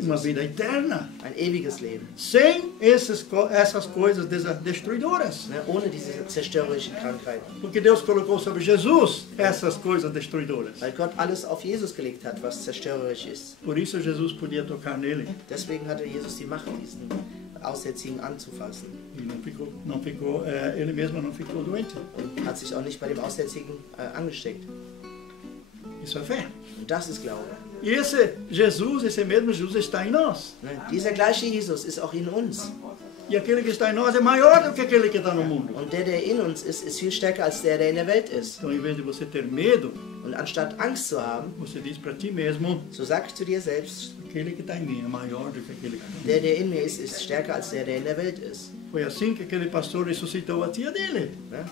uma vida eterna, ein ewiges Leben, sem essas coisas destruidoras, ne, ohne diese zerstörerischen Krankheiten. Porque Deus colocou sobre Jesus essas coisas destruidoras. Weil Gott alles auf Jesus gelegt hat, was zerstörerisch ist. Por isso Jesus podia tocar nele. Deswegen hatte Jesus die Macht, diesen Aussätzigen anzufassen. E ele mesmo não ficou doente. Und hat sich auch nicht bei dem Aussätzigen angesteckt. Isso é fé. Und das ist Glaube. E esse mesmo Jesus está em nós. Ne, dieser gleiche Jesus ist auch in uns. E aquele que está em nós é maior do que aquele que está no mundo. Und der in uns ist viel stärker als der in der Welt ist. Então, em vez de você ter medo, und anstatt Angst zu haben, você diz para ti mesmo, so sag zu dir selbst, aquele que está em mim é maior do que aquele que está no mundo. Der in mir ist stärker als der in der Welt ist. Foi assim que aquele pastor ressuscitou a tia dele. Ne?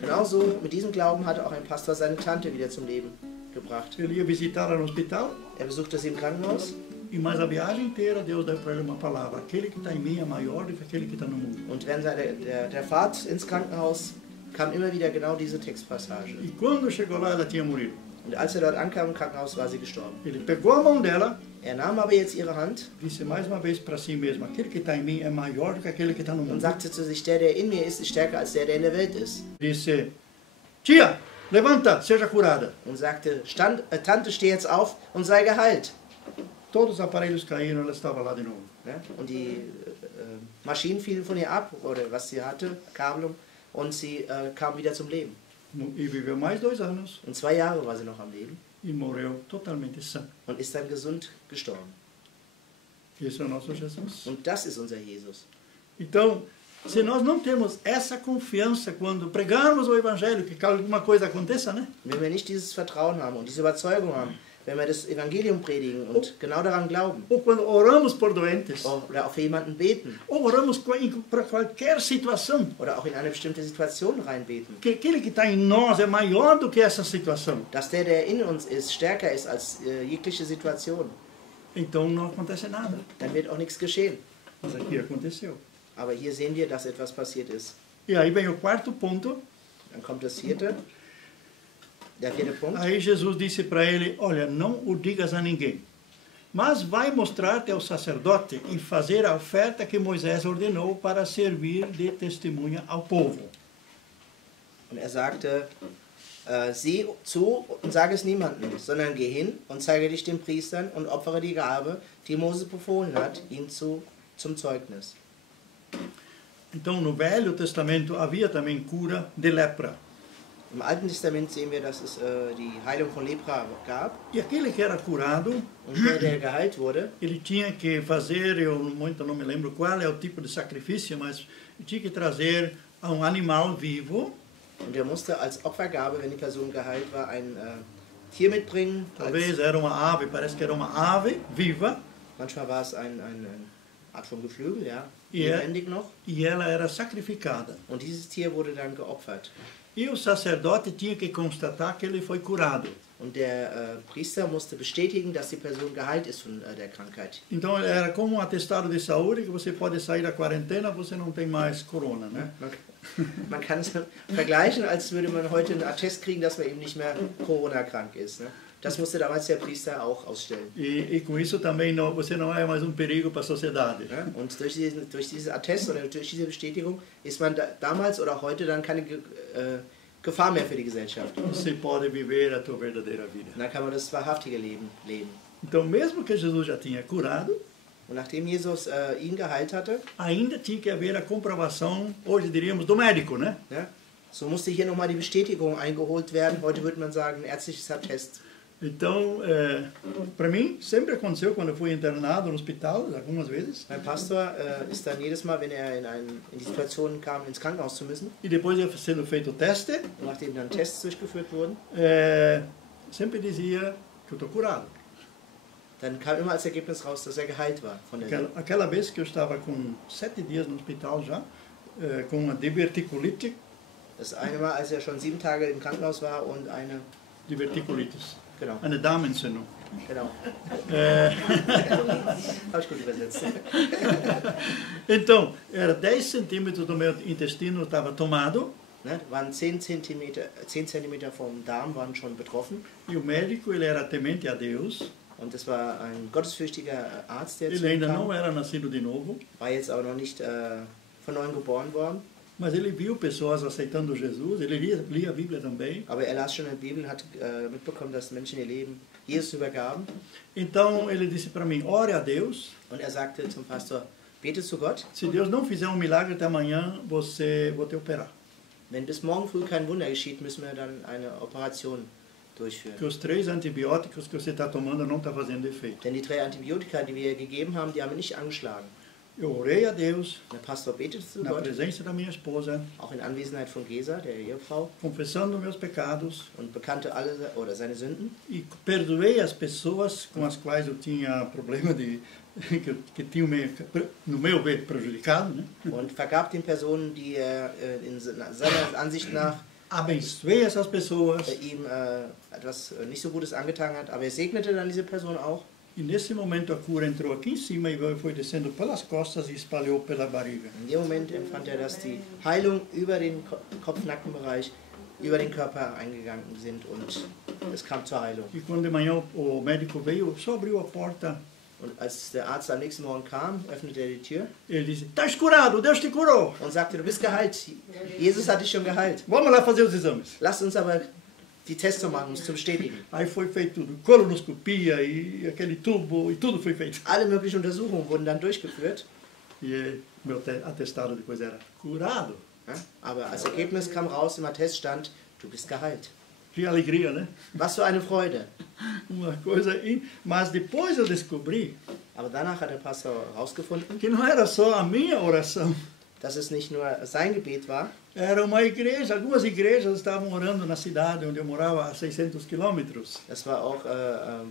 Genauso mit diesem Glauben hatte auch ein Pastor seine Tante wieder zum Leben gebracht. Ele ia visitá-la no hospital. Besuchte sie im Krankenhaus. E mais a viagem inteira Deus deu para ele uma palavra: aquele que está em mim é maior do que aquele que está no mundo. Und während der Fahrt ins Krankenhaus kam immer wieder genau diese Textpassage. E quando chegou lá, ela tinha morrido. Und als dort ankam im Krankenhaus, war sie gestorben. Ele pegou a mão dela. Nahm aber jetzt ihre Hand. Disse mais uma vez para si mesmo: aquele que está em mim é maior do que aquele que está no mundo. Und sagte zu sich: der in mir ist stärker als der in der Welt ist. Disse: tia, levanta, seja curada. Und sagte: Tante, steh jetzt auf und sei geheilt. Todos os aparelhos caíram, ela estava lá de novo. Ne? Und die Maschinen fielen von ihr ab, oder was sie hatte, Kabelung, und sie kam wieder zum Leben. E viveu mais 2 anos. Und 2 Jahre war sie noch am Leben. E morreu totalmente sã. Und ist dann gesund gestorben. Esse é o nosso Jesus. Und das ist unser Jesus. Então, se nós não temos essa confiança quando pregarmos o Evangelho, que alguma coisa aconteça, né? Wenn wir nicht dieses Vertrauen haben und diese Überzeugung haben, wenn wir das Evangelium predigen und genau daran glauben, ou quando oramos por doentes, oder auch für jemanden beten, ou oramos para qualquer situação, oder auch in eine bestimmte Situation reinbeten, que aquele que está em nós é maior do que essa situação, dass der in uns ist, stärker ist als jegliche Situation, então não acontece nada. Dann wird auch nichts geschehen. Mas aqui aconteceu. Aber hier sehen wir, dass etwas passiert ist. E aí vem o quarto ponto. Dann kommt das vierte. Der vierte Punkt. Aí Jesus disse para ele: olha, não o digas a ninguém, mas vai mostrar-te ao sacerdote e fazer a oferta que Moisés ordenou para servir de testemunha ao povo. Und sagte: sieh zu und sage es niemandem, sondern geh hin und zeige dich den Priestern und opfere die Gabe, die Mose befohlen hat, ihm zum Zeugnis. Então, no Velho Testamento havia também cura de lepra. Im Alten Testament sehen wir, dass es die Heilung von Lepra gab. E aquele que era curado, und der geheilt wurde, ele tinha que fazer, eu muito não me lembro qual é o tipo de sacrifício, mas tinha que trazer um animal vivo. Und er musste als Opfergabe, wenn die Person geheilt war, ein Tier mitbringen. Talvez era uma ave, parece que era uma ave viva. Manchmal war es eine Art von Geflügel, ja, lebendig noch. E ela era sacrificada. Und dieses Tier wurde dann geopfert. E o sacerdote tinha que constatar que ele foi curado. Und der Priester musste bestätigen, dass die Person geheilt ist von der Krankheit. Então era como atestado de saúde, que você pode sair da quarentena, você não tem mais corona, né? Man kann es vergleichen, als würde man heute einen Attest kriegen, dass man eben nicht mehr Corona-krank ist. Ne? Das musste damals der Priester auch ausstellen. E com isso também não, você não é mais perigo para a sociedade. Ne? Und durch dieses Attest oder durch diese Bestätigung ist man damals oder heute dann keine Gefahr mehr für die Gesellschaft. Você pode viver a tua verdadeira vida. Dann kann man das wahrhaftige Leben leben. Então, mesmo que Jesus já tinha curado, und nachdem Jesus ihn geheilt hatte, ainda tinha que haver a comprovação, hoje diríamos, do médico, né? Ja, so musste hier nochmal die Bestätigung eingeholt werden. Heute würde man sagen, ein ärztliches Attest. Então, para mim, sempre aconteceu quando eu fui internado no hospital, algumas vezes. Mein Pastor ist dann jedes Mal, wenn er in die Situation kam, ins Krankenhaus zu müssen. E depois de sendo feito o teste, Und nachdem dann Tests durchgeführt wurden, sempre dizia que eu estou curado. dann kam immer als Ergebnis raus, dass er geheilt war von der Aquela vez que eu estava com 7 dias no hospital já, com uma diverticulite. Das eine Mal, als er schon 7 Tage im Krankenhaus war und eine Diverticulitis. Genau. Eine Darmentzündung. Genau. Habe ich gut übersetzt. Então, era 10 centímetros do meu intestino estava tomado. Ne, waren 10 Zentimeter vom Darm waren schon betroffen. E o médico, ele era temente a Deus. Und das war ein gottesfürchtiger Arzt, der zu Ele ihm ainda kam. não era nascido de novo. War jetzt aber noch nicht von neuem geboren worden. Mas ele viu pessoas aceitando Jesus, ele lia a Bíblia também. Aber er las schon in der Bibel und hat mitbekommen, dass Menschen ihr Leben Jesus übergaben. Então ele disse para mim, ore a Deus. Und er sagte zum Pastor, bete zu Gott. Se Deus não fizer um milagre até amanhã, vou te operar. Wenn bis morgen früh kein Wunder geschieht, müssen wir dann eine Operation durchführen. Que os 3 antibióticos que você está tomando não está fazendo efeito. Denn die 3 Antibiotika, die wir gegeben haben, die haben wir nicht angeschlagen. Eu orei a Deus, Der Pastor betete zu na Gott, presença da minha esposa, auch in Anwesenheit von Gesa, der Ehefrau, confessando meus pecados, und bekannte alle oder seine Sünden. e perdoei as pessoas com as quais eu tinha problema que tinham no meu ver prejudicado, né? Und vergab den Personen, die er in seiner Ansicht nach Abençoei essas pessoas. ihm etwas nicht so Gutes angetan hat, aber er segnete dann diese Person auch. E nesse momento a cura entrou aqui em cima e foi descendo pelas costas e espalhou pela barriga. In dem Moment empfand er, dass die Heilung über den Kopf-Nackenbereich, über den Körper eingegangen sind und es kam zur Heilung. E quando de manhã o médico veio, só abriu a porta. Und als der Arzt am nächsten Morgen kam, öffnete er die Tür Ele disse, estás curado, Deus te curou. und sagte, du bist geheilt. Jesus hat dich schon geheilt. Vamos lá fazer os exames. Lass uns aber die Tests machen, um es zu bestätigen. Aí foi feito tudo, colonoscopia e aquele tubo e tudo foi feito. Alle möglichen Untersuchungen wurden dann durchgeführt. E meu atestado depois era curado. Ja? Aber als Ergebnis kam raus, im Attest stand, du bist geheilt. Que alegria, né? Was für eine Freude. Uma coisa. Mas depois eu descobri Aber danach hat der Pastor herausgefunden, que não era só a minha oração. dass es nicht nur sein Gebet war. Era uma igreja, algumas igrejas estavam orando na cidade onde eu morava a 600 quilômetros. Das war auch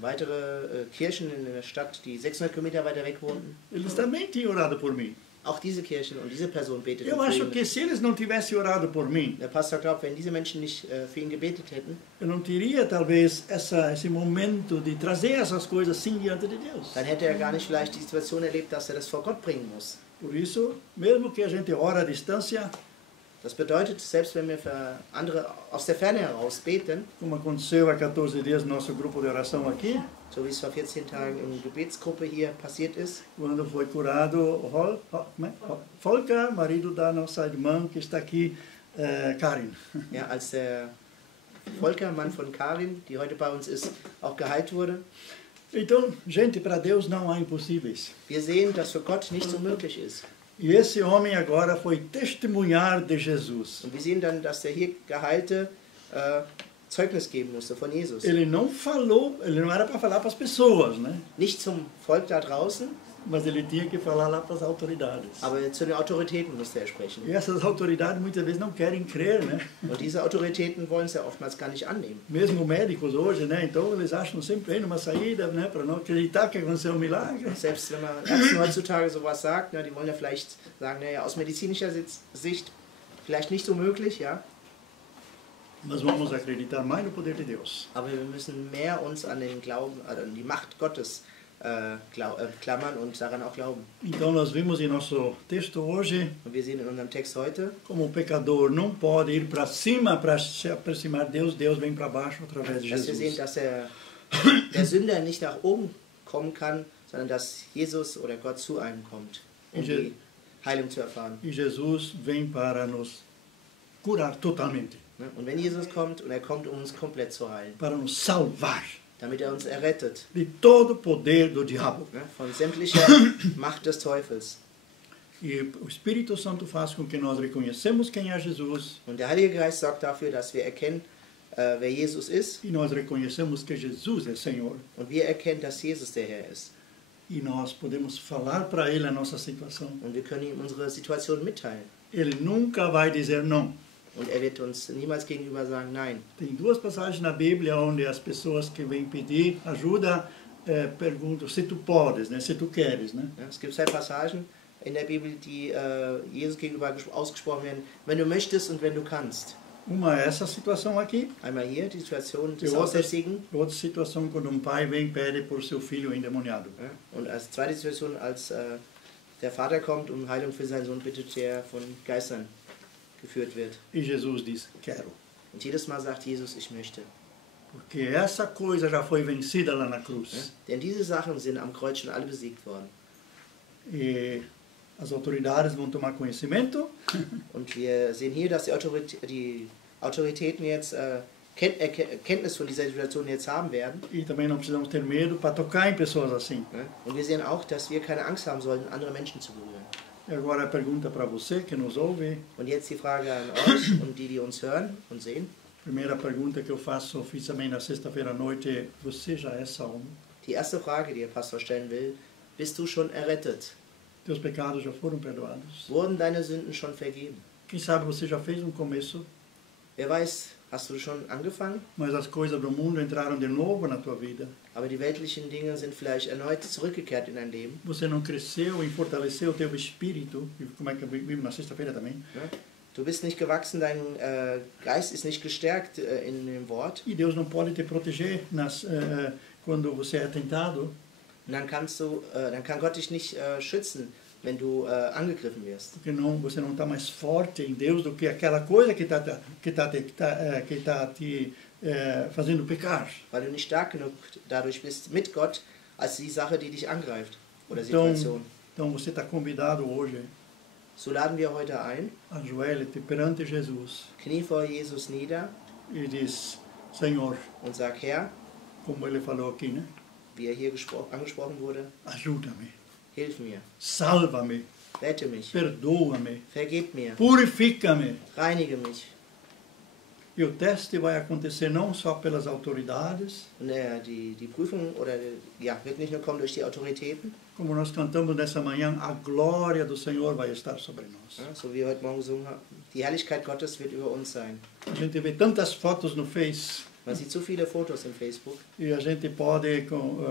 weitere Kirchen in der Stadt, die 600 Kilometer weiter weg wohnten. Eles também tinham orado por mim. Auch diese Kirchen und diese Person beteten Eu für acho ihn. que se eles não tivessem orado por mim, Der Pastor glaubt, wenn diese Menschen nicht für ihn gebetet hätten, eu não teria talvez esse momento de trazer essas coisas assim diante de Deus. dann hätte er gar nicht vielleicht die Situation erlebt, dass er das vor Gott bringen muss. Por isso, mesmo que a gente ora à distância, Das bedeutet, selbst wenn wir für andere aus der Ferne heraus beten, como aconteceu há 14 dias no nosso grupo de oração aqui, so wie es vor 14 Tagen in der Gebetsgruppe hier passiert ist, quando foi curado Volker, marido da nossa irmã que está aqui, Karin. ja, als der Volker, Mann von Karin, die heute bei uns ist, auch geheilt wurde. Então, gente, para Deus não há impossíveis. Wir sehen, dass für Gott nichts unmöglich ist. E esse homem agora foi testemunhar de Jesus. Und wir sehen dann, dass der hier Geheilte Zeugnis geben musste von Jesus. Ele não falou, ele não era para falar para as pessoas, né? Nicht zum Volk da draußen, Mas ele tinha que falar lá para as autoridades. aber zu den Autoritäten musste er sprechen. E essas autoridades muitas vezes não querem crer, né? Und diese Autoritäten wollen es ja oftmals gar nicht annehmen. Mesmo médicos hoje, né? Então eles acham sempre uma saída, né? Para não acreditar que aconteceu um milagre. Selbst wenn man Ärzten heutzutage sowas sagt, na, die wollen ja vielleicht sagen, naja, aus medizinischer Sicht vielleicht nicht so möglich, ja. Nós vamos acreditar mais no poder de Deus. Aber wir müssen mehr uns an den Glauben, also an die Macht Gottes klammern und daran auch glauben. Então nós vimos em nosso texto hoje Und wir sehen in unserem Text heute, como o pecador não pode ir para cima para se aproximar de Deus, Deus vem para baixo através de dass wir sehen, Jesus. dass der Sünder nicht nach oben kommen kann, sondern dass Jesus oder Gott zu einem kommt, um die Heilung zu erfahren. E Jesus vem para nos curar totalmente, Und wenn Jesus kommt, und er kommt, um uns komplett zu heilen, para nos salvar. damit uns errettet. De todo poder do diabo. Von sämtlicher Macht des Teufels. E o Espírito Santo faz com que nós reconhecemos quem é Jesus. Und der Heilige Geist sorgt dafür, dass wir erkennen, wer Jesus ist. E nós reconhecemos que Jesus é Senhor. Und wir erkennen, dass Jesus der Herr ist. E nós podemos falar para Ele a nossa situação. Und wir können ihm unsere Situation mitteilen. Ele nunca vai dizer não. Und er wird uns niemals gegenüber sagen Nein. Tem duas passagens na Bíblia onde as pessoas que vêm pedir ajuda perguntam se tu podes, né? Se tu queres, né? Es gibt zwei Passagen in der Bibel, die Jesus gegenüber ausgesprochen werden, wenn du möchtest und wenn du kannst. Uma é essa situação aqui. Einmal hier, die Situation des Aussätzigen. Outra situação quando pai vem e pede por seu filho endemoniado. Und als zweite Situation, als der Vater kommt und Heilung für seinen Sohn bittet, der von Geistern geführt wird. E Jesus diz, quero. Und jedes Mal sagt Jesus, ich möchte. Porque essa coisa já foi vencida lá na cruz. Denn diese Sachen sind am Kreuz schon alle besiegt worden. E as autoridades vão tomar conhecimento. Und wir sehen hier, dass die Autoritäten jetzt Kenntnis von dieser Situation jetzt haben werden. E também não precisamos ter medo para tocar em pessoas assim. Und wir sehen auch, dass wir keine Angst haben sollten, andere Menschen zu berühren. E agora a pergunta para você que nos ouve. Und jetzt die Frage an euch und die uns hören und sehen. Primeira pergunta que eu fiz também na sexta-feira à noite é: você já é salvo? Die erste Frage, die der Pastor stellen will: Bist du schon errettet? Teus pecados já foram perdoados? Wurden deine Sünden schon vergeben? Quem sabe você já fez começo? Wer weiß, hast du schon angefangen? Mas as coisas do mundo entraram de novo na tua vida. Aber die weltlichen Dinge sind vielleicht erneut zurückgekehrt in dein Leben. Você não cresceu e fortaleceu o teu espírito, como é que vimos na sexta-feira também. Du bist nicht gewachsen, dein Geist ist nicht gestärkt in dem Wort. E Deus não pode te proteger quando você é tentado. Und dann kann Gott dich nicht schützen, wenn du angegriffen wirst. Porque você não está mais forte em Deus do que aquela coisa que está te fazendo pecar. Weil du nicht stark genug dadurch bist mit Gott, als die Sache, die dich angreift oder Situation. Então você está convidado hoje. So laden wir heute ein. Ajoelhe-te perante Jesus. Knie vor Jesus nieder. E diz, Senhor. Und sag, Herr. Como ele falou aqui, né? Wie hier angesprochen wurde. Ajuda-me. Hilf mir. Salva-me. Rette mich. Perdoa-me. Vergib mir. Purifica-me. Reinige mich. E o teste vai acontecer não só pelas autoridades. Die Prüfung wird nicht nur kommen durch die Autoritäten. Como nós cantamos nessa manhã, a glória do Senhor vai estar sobre nós. So wie wir heute Morgen gesungen haben, die Herrlichkeit Gottes wird über uns sein. A gente vê tantas fotos no Face. Man sieht so viele Fotos im Facebook. E a gente pode,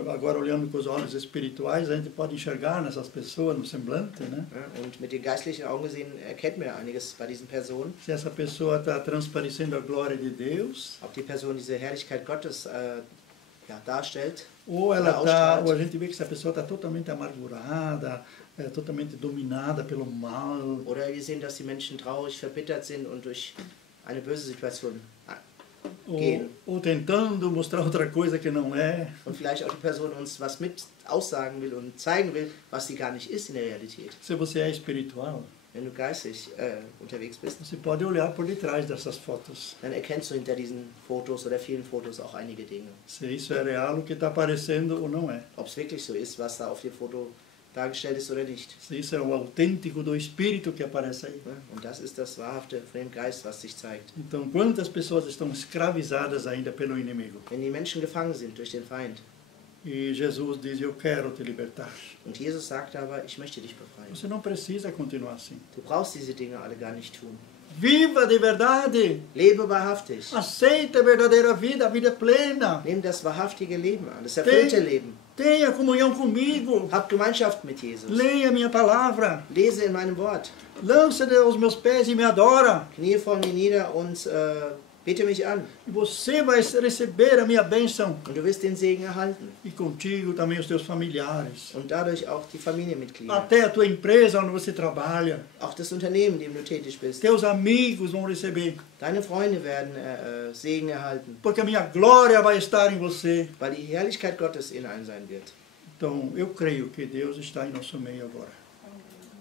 agora olhando com os olhos espirituais, a gente pode enxergar nessas pessoas no semblante, né? Und mit den geistlichen Augen gesehen erkennt man einiges bei diesen Personen. Se essa pessoa está transparecendo a glória de Deus, ob die Person diese Herrlichkeit Gottes darstellt, ou a gente vê que essa pessoa está totalmente amargurada, totalmente dominada pelo mal. Oder wir sehen, dass die Menschen traurig, verbittert sind und durch eine böse Situation gehen. Ou tentando mostrar outra coisa que não é. Und vielleicht auch die Person uns was mit aussagen will und zeigen will, was sie gar nicht ist in der Realität. Se você é espiritual, wenn du geistig unterwegs bist, você pode olhar por detrás dessas fotos. Dann erkennst du hinter diesen Fotos oder vielen Fotos auch einige Dinge. Se isso é real, o que está aparecendo ou não é. Ob es wirklich so ist, was da auf dem Foto dargestellt ist oder nicht. Se isso é o autêntico do Espírito que aparece aí. Und das ist das Wahrhafte von dem Geist, was sich zeigt. Então, quantas pessoas estão escravizadas ainda pelo inimigo? Wenn die Menschen gefangen sind durch den Feind. E Jesus diz, eu quero te libertar. Und Jesus sagt aber, ich möchte dich befreien. Você não precisa continuar assim. Du brauchst diese Dinge alle gar nicht tun. Viva de verdade. Lebe wahrhaftig. Aceita a verdadeira vida, a vida plena. Nimm das wahrhaftige Leben an, das erfüllte Leben. Tenha comunhão comigo. Hab Gemeinschaft mit Jesus. Leia minha palavra. Lese in meinem Wort. Lança-te aos meus pés e me adora. Knie vor mir nieder und bete mich an. E você vai receber a minha bênção. Und du wirst den Segen erhalten. E contigo também os teus familiares. Und dadurch auch die Familienmitglieder. Até a tua empresa onde você trabalha. Auch das Unternehmen, in dem du tätig bist. Teus amigos vão receber. Deine Freunde werden Segen erhalten. Porque a minha glória vai estar em você. Weil die Herrlichkeit Gottes in einem sein wird. Então, eu creio que Deus está em nosso meio agora.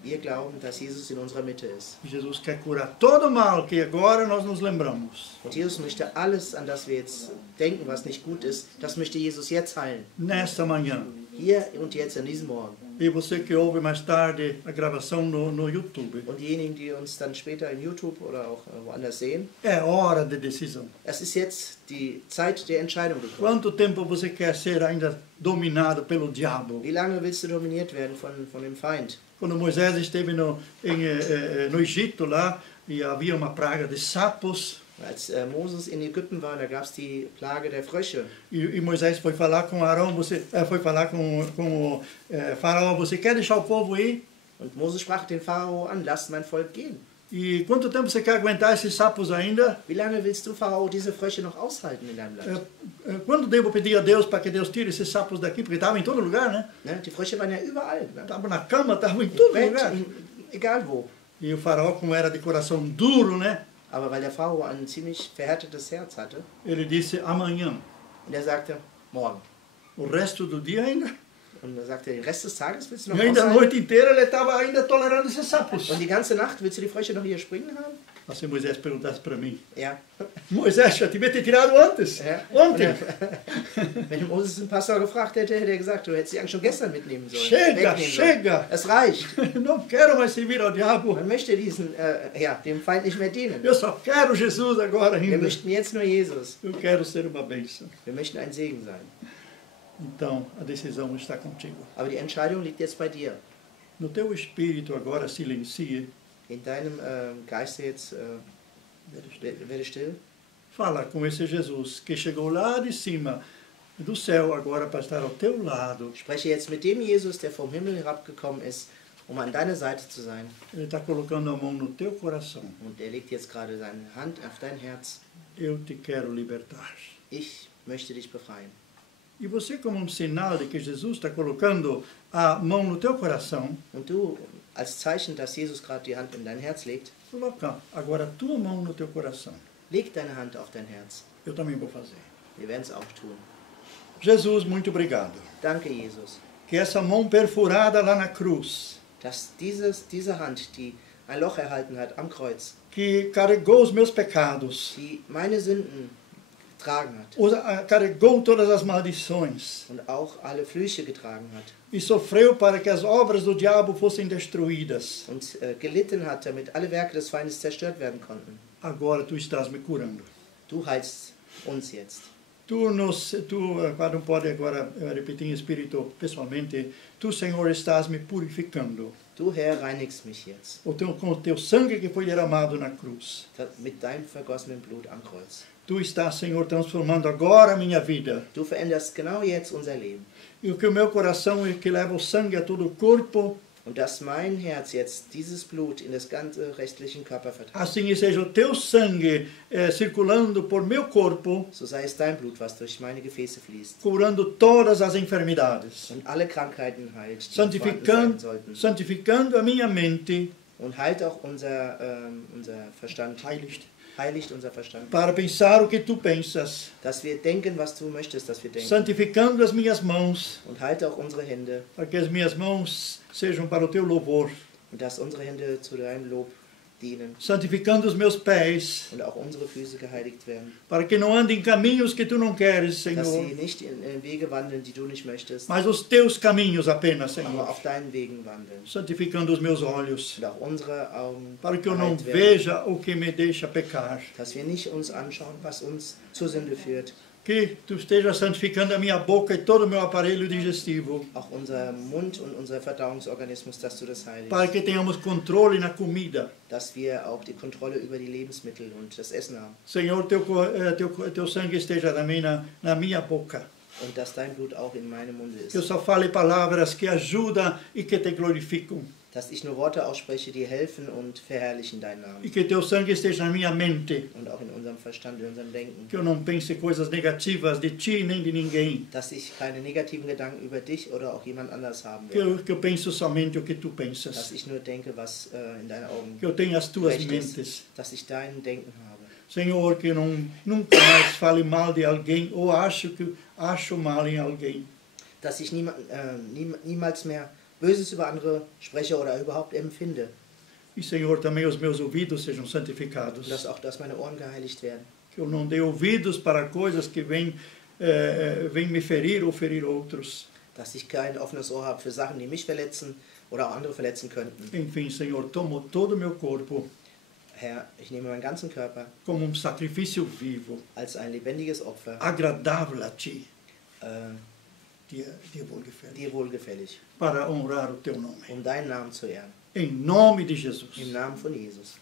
Wir glauben, dass Jesus in unserer Mitte ist. Jesus quer curar todo mal que agora nós nos lembramos. Und Jesus möchte alles, an das wir jetzt denken, was nicht gut ist, das möchte Jesus jetzt heilen. Nesta manhã. Hier und jetzt, an diesem Morgen. E você que ouve mais tarde a gravação no YouTube. Und diejenigen, die uns dann später in YouTube oder auch woanders sehen. É hora de decisão. Es ist jetzt die Zeit der Entscheidung gekommen. Quanto tempo você quer ser ainda dominado pelo diabo? Wie lange willst du dominiert werden von dem Feind? Quando Moisés esteve no Egito lá e havia uma praga de sapos. Als Moses in Ägypten war, da gab es die Plage der Frösche. E Moisés foi falar com Arão, foi falar com o faraó, você quer deixar o povo ir? Und Moses sprach den Pharao an, lasst mein Volk gehen. E quanto tempo você quer aguentar esses sapos ainda? Wie lange willst du, Pharao, diese Frösche noch aushalten in deinem Land? Quando devo pedir a Deus para que Deus tire esses sapos daqui? Porque estavam em todo lugar, né? Die Frösche waren ja überall. Estavam na cama, estavam em todo lugar. Egal wo. E o faraó, como era de coração duro, né? Aber weil der Pharao ein ziemlich verhärtetes Herz hatte, ele disse amanhã. Und er sagte, morgen. O resto do dia ainda. Und er sagte, den Rest des Tages willst du noch E ainda a noite inteira ele estava ainda tolerando esses sapos. Und die ganze Nacht willst du die Frösche noch hier springen haben? Mas se Moisés perguntasse para mim, Ja. Moisés, já devia ter tirado antes. Ja. Ontem. Wenn Moses den Pastor gefragt hätte, hätte er gesagt, du hättest sie eigentlich schon gestern mitnehmen sollen. Chega, chega. Es reicht. Não quero mais servir ao diabo. Man möchte dem Feind nicht mehr dienen. Eu só quero Jesus agora ainda. Wir möchten jetzt nur Jesus. Eu quero ser uma bênção. Wir möchten ein Segen sein. Então, a decisão está contigo. Aber die Entscheidung liegt jetzt bei dir. No teu espírito agora silencie. In deinem Geiste jetzt werde still. Fala com esse Jesus que chegou lá de cima do céu agora para estar ao teu lado. Spreche jetzt mit dem Jesus, der vom Himmel herabgekommen ist, an deiner Seite zu sein. Ele está colocando a mão no teu coração. Und er legt jetzt gerade seine Hand auf dein Herz. Eu te quero libertar. Ich möchte dich befreien. E você, como sinal de que Jesus está colocando a mão no teu coração, und du, als Zeichen, dass Jesus gerade die Hand in dein Herz legt, coloca agora a tua mão no teu coração. Leg deine Hand auf dein Herz. Eu também vou fazer. Wir werden es auch tun. Jesus, muito obrigado. Danke, Jesus. Que essa mão perfurada lá na cruz, dass diese Hand, die ein Loch erhalten hat am Kreuz, que carregou os meus pecados, die meine Sünden getragen hat, carregou todas as maldições, und auch alle Flüche getragen hat, e sofreu para que as obras do diabo fossem destruídas. und gelitten hat, damit alle Werke des Feindes zerstört werden konnten. Agora tu estás me curando. Du heilst uns jetzt. Tu, cada pode agora repetir em espírito pessoalmente, tu, Senhor, estás me purificando. Du, Herr, reinigst mich jetzt. Com o teu sangue que foi derramado na cruz. Mit deinem vergossenen Blut am Kreuz. Tu estás, Senhor, transformando agora a minha vida. Du veränderst genau jetzt unser Leben. E o que o meu coração é que leva o sangue a todo o corpo. Und dass mein Herz jetzt dieses Blut in das ganze restlichen Körper verteilt. Assim seja o teu sangue circulando por meu corpo. So sei es dein Blut, was durch meine Gefäße fließt. Curando todas as enfermidades. Und alle Krankheiten heilt, die santificando a minha mente. Und heilt auch unser Verstand. Heiligt unser Verstand. Para pensar o que tu pensas. Dass wir denken, was du möchtest, dass wir denken. Santificando as minhas mãos. Und halte auch unsere Hände. Para que as minhas mãos sejam para o teu louvor. Und dass unsere Hände zu deinem Lob dienen. Santificando os meus pés. Und auch unsere Füße geheiligt werden. Para que não ande em caminhos que tu não queres, Senhor. Dass sie nicht in Wege wandeln, die du nicht möchtest. Mas os teus caminhos apenas, Senhor. Aber auf deinen Wegen wandeln. Santificando os meus olhos. Und auch unsere Augen. Para que eu não veja o que me deixa pecar. Dass wir nicht uns anschauen, was uns zur Sünde führt. Que tu esteja santificando a minha boca e todo o meu aparelho digestivo. Auch unser Mund und unser Verdauungsorganismus, dass du das heiligst. Para que tenhamos controle na comida. Dass wir auch die Kontrolle über die Lebensmittel und das Essen haben. Senhor, teu sangue esteja também na minha boca. Und dass dein Blut auch in meinem Munde ist. Que eu só fale palavras que ajudam e que te glorificam. Dass ich nur Worte ausspreche, die helfen und verherrlichen deinen Namen. E que teu sangue esteja na minha mente. Und auch in unserem Verstand, in unserem Denken. Que eu não pense coisas negativas de ti nem de ninguém. Dass ich keine negativen Gedanken über dich oder auch jemand anders haben werde. Que eu penso somente o que tu pensas. Dass ich nur denke, was in deinen Augen que eu tenha as tuas recht mentes. ist. Dass ich dein Denken habe. Senhor, que eu nunca mais fale mal de alguém ou acho mal em alguém. Dass ich niemals mehr Böses über andere spreche oder überhaupt empfinde. E, Senhor, também os meus ouvidos sejam santificados. Dass meine Ohren geheiligt werden. Que eu não dê ouvidos para coisas que vêm me ferir ou ferir outros. Dass ich kein offenes Ohr habe für Sachen, die mich verletzen oder auch andere verletzen könnten. Enfim, Senhor, tomo todo o meu corpo. Herr, ich nehme meinen ganzen Körper como sacrifício vivo, als ein lebendiges Opfer, agradável a Ti, dir wohlgefällig, para honrar o Teu nome. Deinen Namen zu ehren. Em nome de Jesus. Im Namen von Jesus.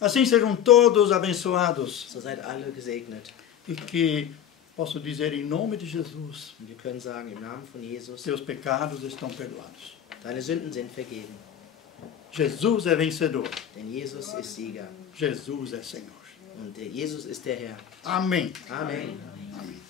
Assim sejam todos abençoados. So seid alle gesegnet. E que posso dizer em nome de Jesus. Und wir können sagen, im Namen von Jesus. Teus pecados estão perdoados. Deine Sünden sind vergeben. Jesus é vencedor. Denn Jesus ist Sieger. Jesus é Senhor. Und Jesus ist der Herr. Amém. Amen. Amém.